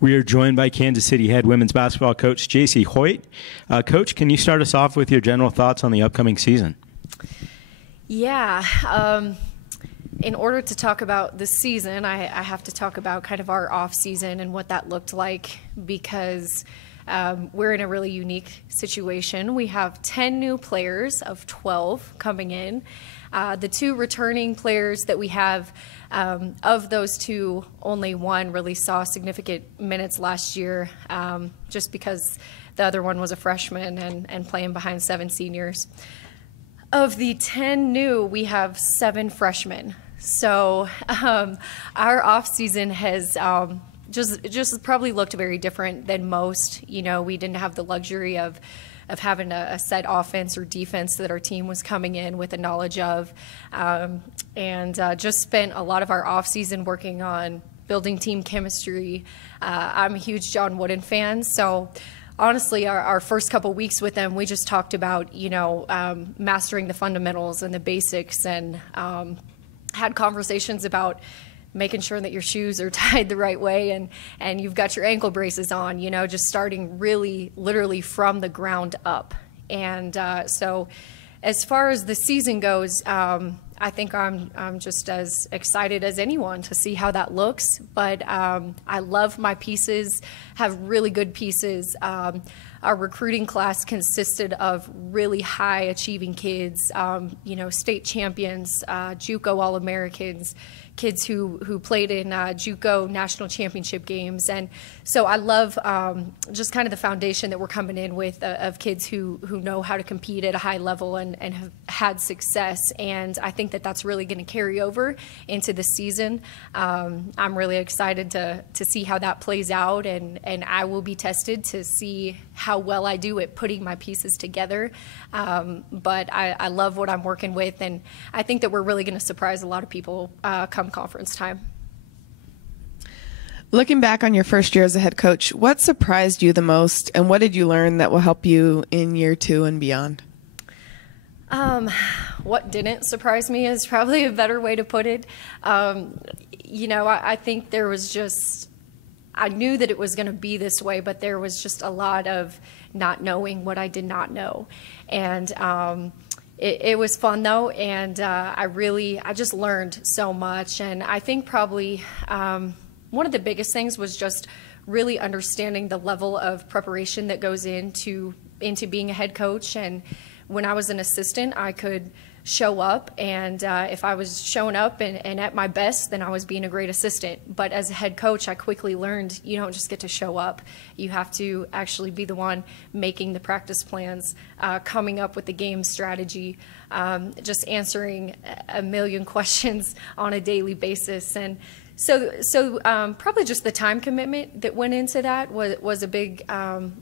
We are joined by Kansas City head women's basketball coach Jacie Hoyt. Coach, can you start us off with your general thoughts on the upcoming season? Yeah. In order to talk about the season, I have to talk about kind of our off season and what that looked like, because we're in a really unique situation. We have 10 new players of 12 coming in. The two returning players that we have, of those two, only one really saw significant minutes last year, just because the other one was a freshman and playing behind 7 seniors. Of the 10 new, we have 7 freshmen. So our off season has just probably looked very different than most. You know, we didn't have the luxury of having a set offense or defense that our team was coming in with a knowledge of, and just spent a lot of our off season working on building team chemistry. I'm a huge John Wooden fan, so honestly, our first couple weeks with them, we just talked about, you know, mastering the fundamentals and the basics, and had conversations about making sure that your shoes are tied the right way and you've got your ankle braces on, you know, just starting really literally from the ground up. And so as far as the season goes, I think I'm just as excited as anyone to see how that looks. But I love my pieces, have really good pieces. Our recruiting class consisted of really high achieving kids, you know, state champions, JUCO All-Americans, kids who played in JUCO national championship games. And so I love just kind of the foundation that we're coming in with of kids who know how to compete at a high level and have had success. And I think that that's really going to carry over into the season. I'm really excited to see how that plays out, and I will be tested to see how well I do at putting my pieces together. But I love what I'm working with, and I think that we're really going to surprise a lot of people come conference time. Looking back on your first year as a head coach, what surprised you the most, and what did you learn that will help you in year 2 and beyond? What didn't surprise me is probably a better way to put it. You know, I think there was just, I knew that it was going to be this way, but there was just a lot of not knowing what I did not know. And it was fun though, and I just learned so much. And I think probably one of the biggest things was just really understanding the level of preparation that goes into being a head coach. And when I was an assistant, I could show up, and if I was showing up and at my best, then I was being a great assistant. But as a head coach, I quickly learned you don't just get to show up. You have to actually be the one making the practice plans, coming up with the game strategy, just answering a million questions on a daily basis. And so probably just the time commitment that went into that was a big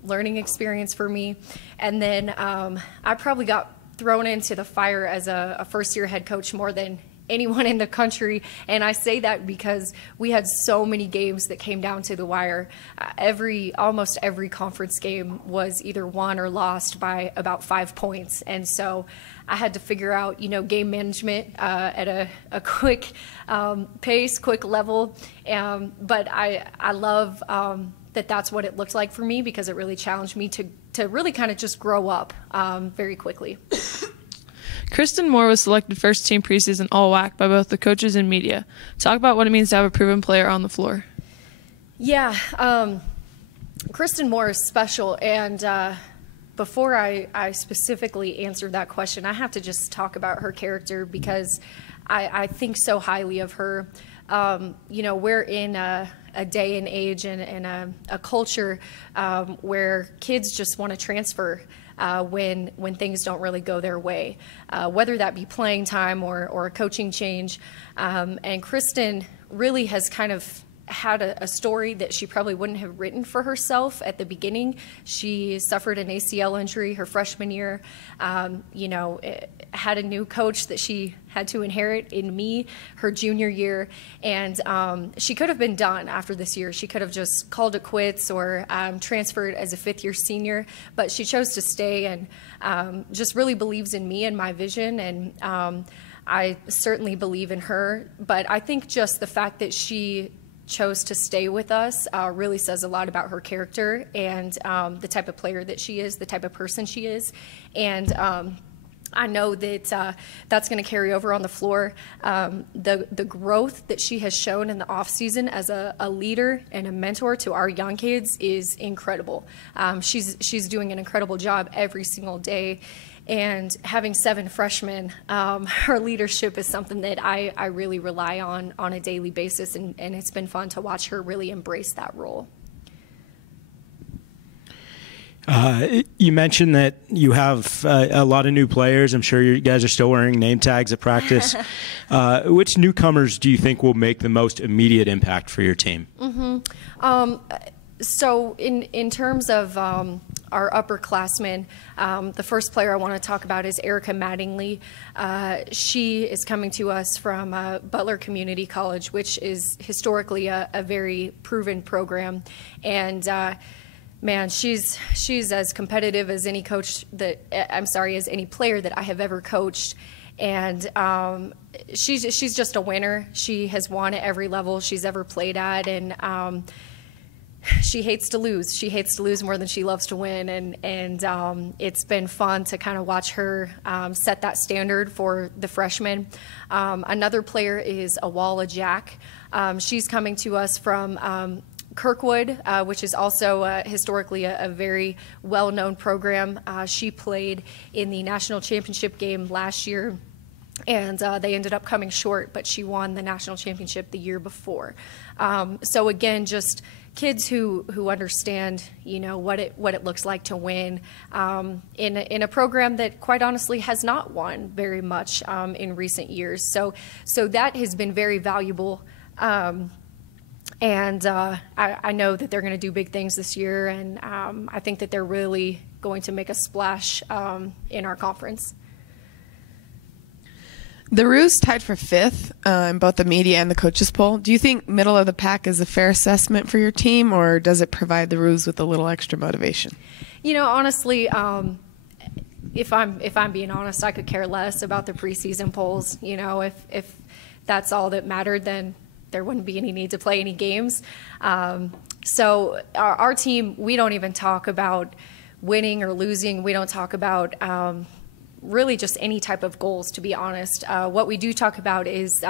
learning experience for me. And then I probably got thrown into the fire as a first-year head coach more than anyone in the country, and I say that because we had so many games that came down to the wire. Almost every conference game was either won or lost by about 5 points, and so I had to figure out, you know, game management at a quick pace, quick level. But I love that's what it looked like for me, because it really challenged me to really kind of just grow up very quickly. Kristin Moore was selected first team preseason All-WAC by both the coaches and media. Talk about what it means to have a proven player on the floor. Yeah, Kristin Moore is special, and before I specifically answer that question, I have to just talk about her character, because I think so highly of her. You know, we're in a day and age and a culture where kids just want to transfer when things don't really go their way, whether that be playing time or a coaching change. And Kristin really has kind of had a story that she probably wouldn't have written for herself at the beginning. She suffered an ACL injury her freshman year, you know, had a new coach that she had to inherit in me her junior year, and she could have been done after this year. She could have just called it quits or transferred as a fifth-year senior, but she chose to stay and just really believes in me and my vision, and I certainly believe in her. But I think just the fact that she chose to stay with us really says a lot about her character and the type of player that she is, the type of person she is. And I know that that's going to carry over on the floor. The growth that she has shown in the offseason as a leader and a mentor to our young kids is incredible. She's doing an incredible job every single day. And having 7 freshmen, her leadership is something that I really rely on a daily basis, and it's been fun to watch her really embrace that role. You mentioned that you have a lot of new players. I'm sure you guys are still wearing name tags at practice. Which newcomers do you think will make the most immediate impact for your team? So in terms of our upperclassmen, the first player I want to talk about is Erica Mattingly. She is coming to us from Butler Community College, which is historically a very proven program. And man, she's as competitive as any as any player that I have ever coached. And she's just a winner. She has won at every level she's ever played at, and she hates to lose. She hates to lose more than she loves to win, and it's been fun to kind of watch her set that standard for the freshmen. Another player is Awala Jack. She's coming to us from Kirkwood, which is also historically a very well-known program. She played in the national championship game last year, and they ended up coming short, but she won the national championship the year before. So again, just kids who understand, what it looks like to win in a program that, quite honestly, has not won very much in recent years. So that has been very valuable. And I know that they're going to do big things this year, and I think that they're really going to make a splash in our conference. The Roos tied for 5th in both the media and the coaches poll. Do you think middle of the pack is a fair assessment for your team, or does it provide the Roos with a little extra motivation? Honestly, if I'm being honest, I could care less about the preseason polls. If that's all that mattered, then there wouldn't be any need to play any games. So our team, we don't even talk about winning or losing. We don't talk about really just any type of goals, to be honest. What we do talk about is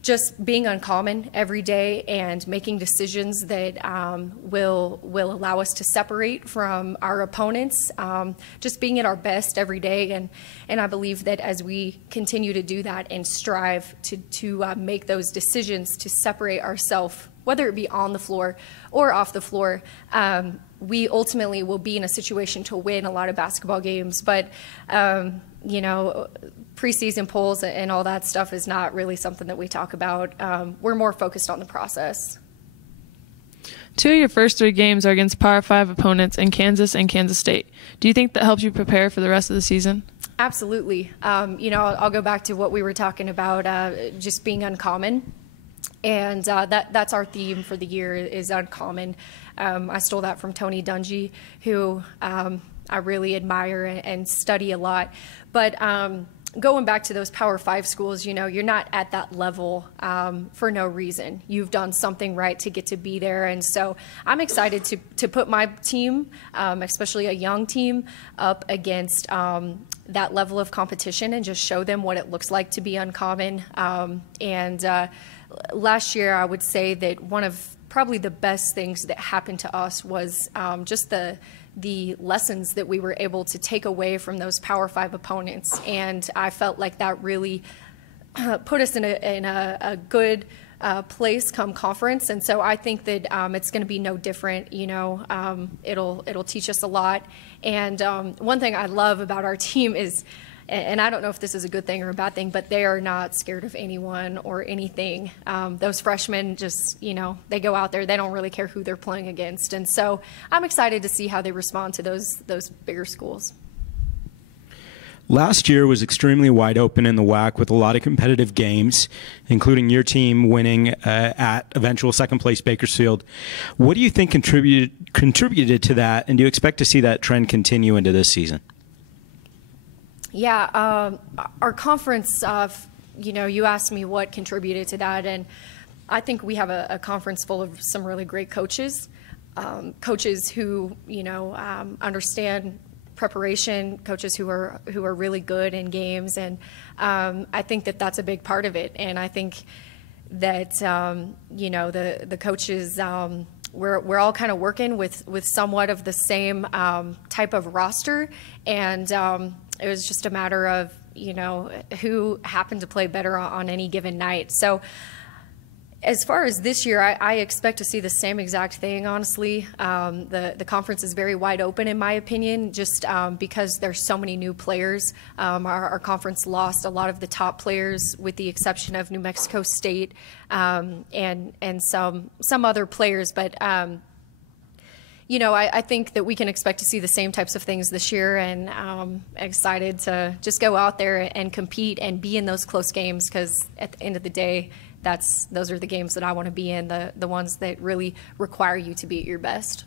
just being uncommon every day and making decisions that will allow us to separate from our opponents, just being at our best every day. And I believe that as we continue to do that and strive to make those decisions to separate ourselves, whether it be on the floor or off the floor, we ultimately will be in a situation to win a lot of basketball games. But preseason polls and all that stuff is not really something that we talk about. We're more focused on the process. 2 of your first 3 games are against Power 5 opponents in Kansas and Kansas State. Do you think that helps you prepare for the rest of the season? Absolutely. I'll go back to what we were talking about, just being uncommon. And that's our theme for the year, is uncommon. I stole that from Tony Dungy, who I really admire and study a lot. But going back to those Power 5 schools, you're not at that level for no reason. You've done something right to get to be there. And so I'm excited to put my team, especially a young team, up against that level of competition and just show them what it looks like to be uncommon. Last year, I would say that one of probably the best things that happened to us was just the lessons that we were able to take away from those Power 5 opponents. And I felt like that really put us in a good place come conference. And so I think that it's going to be no different. It'll teach us a lot. And one thing I love about our team is, and I don't know if this is a good thing or a bad thing, but they are not scared of anyone or anything. Those freshmen just, they go out there, they don't really care who they're playing against. And so I'm excited to see how they respond to those bigger schools. Last year was extremely wide open in the WAC with a lot of competitive games, including your team winning at eventual second place Bakersfield. What do you think contributed to that, and do you expect to see that trend continue into this season? Yeah, our conference, you asked me what contributed to that, and I think we have a conference full of some really great coaches, coaches who, understand preparation, coaches who are really good in games, and I think that that's a big part of it. And I think that the coaches, we're all kind of working with somewhat of the same type of roster, and it was just a matter of who happened to play better on any given night. So as far as this year, I expect to see the same exact thing, honestly. The conference is very wide open, in my opinion, just because there's so many new players. Our conference lost a lot of the top players, with the exception of New Mexico State and some other players. But I think that we can expect to see the same types of things this year, and excited to just go out there and compete and be in those close games, because at the end of the day, those are the games that I want to be in, the ones that really require you to be at your best.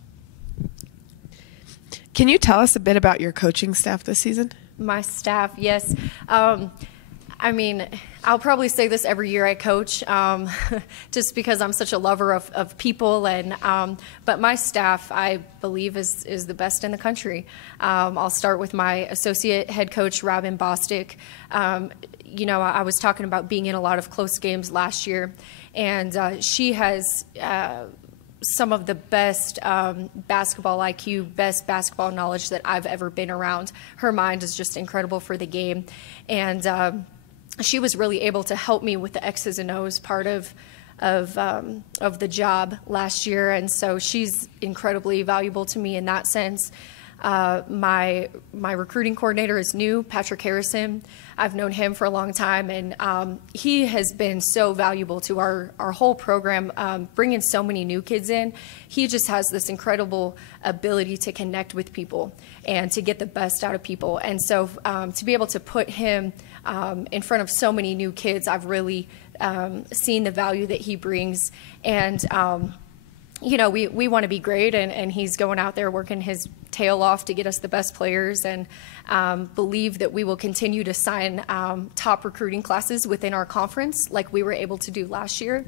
Can you tell us a bit about your coaching staff this season? My staff, yes. I'll probably say this every year I coach, just because I'm such a lover of people, but my staff, I believe, is the best in the country. I'll start with my associate head coach, Robin Bostic. I was talking about being in a lot of close games last year, and she has some of the best basketball IQ, best basketball knowledge that I've ever been around. Her mind is just incredible for the game, and she was really able to help me with the X's and O's part of the job last year, and so she's incredibly valuable to me in that sense. My recruiting coordinator is new, Patrick Harrison. I've known him for a long time, and he has been so valuable to our whole program, bringing so many new kids in. He just has this incredible ability to connect with people and to get the best out of people. And so to be able to put him in front of so many new kids, I've really seen the value that he brings. And we want to be great, and he's going out there working his tail off to get us the best players, and believe that we will continue to sign top recruiting classes within our conference like we were able to do last year.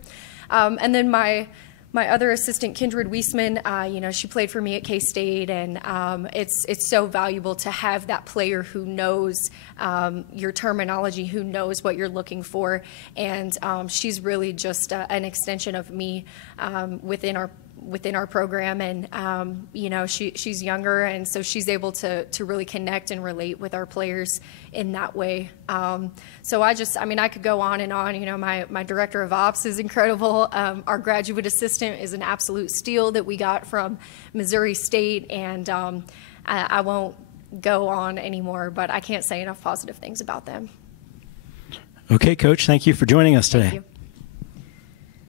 And then my other assistant, Kindred Wiesman, she played for me at K-State, and it's so valuable to have that player who knows your terminology, who knows what you're looking for, and she's really just an extension of me within our program, and she's younger, and so she's able to really connect and relate with our players in that way. So I could go on and on. My director of ops is incredible. Our graduate assistant is an absolute steal that we got from Missouri State, and I won't go on anymore, but I can't say enough positive things about them. Okay, Coach, thank you for joining us today. Thank you.